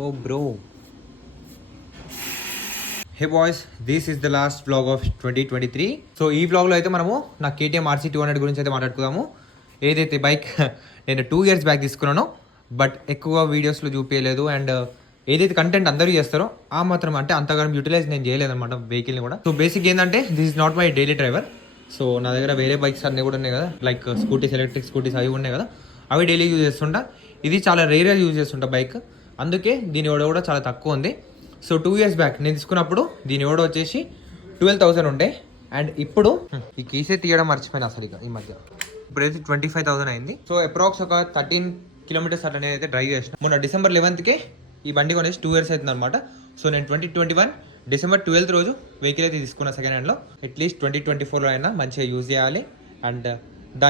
Oh bro, hey boys, this is the last vlog of 2023. సో ఈ వ్లాగ్లో అయితే మనము నా KTM RC 200 గురించి అయితే మాట్లాడుకుందాము. ఏదైతే బైక్ నేను 2 years బ్యాక్ తీసుకున్నానో, బట్ ఎక్కువ వీడియోస్లో చూపించలేదు. అండ్ ఏదైతే కంటెంట్ అందరూ చేస్తారో ఆ మాత్రం అంటే అంతగానం యూటిలైజ్ నేను చేయలేదన్నమాట వెహికల్ని కూడా. సో బేసిక్ ఏంటంటే this is not my daily driver. So నా దగ్గర వేరే బైక్స్ అన్నీ కూడా ఉన్నాయి కదా, లైక్ స్కూటీస్, ఎలక్ట్రిక్ స్కూటీస్ అవి ఉన్నాయి కదా, అవి డైలీ యూజ్ చేస్తుంటా. ఇది చాలా రేర్గా యూజ్ చేస్తుంటా బైక్, అందుకే దీని ఓడ కూడా చాలా తక్కువ ఉంది. సో 2 years బ్యాక్ నేను తీసుకున్నప్పుడు దీని ఓడ వచ్చేసి 12,000 ఉండే. అండ్ ఇప్పుడు ఈ కీసే తీయడం మర్చిపోయినా అసలు ఇక ఈ మధ్య. ఇప్పుడైతే 25,000 అయింది. సో అప్రాక్స్ ఒక 13 kilometers అట్లా అయితే డ్రైవ్ చేసిన. మొన్న December 11th ఈ బండి కొనేసి 2 years అవుతుంది అనమాట. సో నేను 2021 December 12th రోజు వెహికల్ అయితే తీసుకున్న సెకండ్ హ్యాండ్లో. అట్లీస్ట్ 2024లో అయినా మంచిగా యూజ్ చేయాలి. అండ్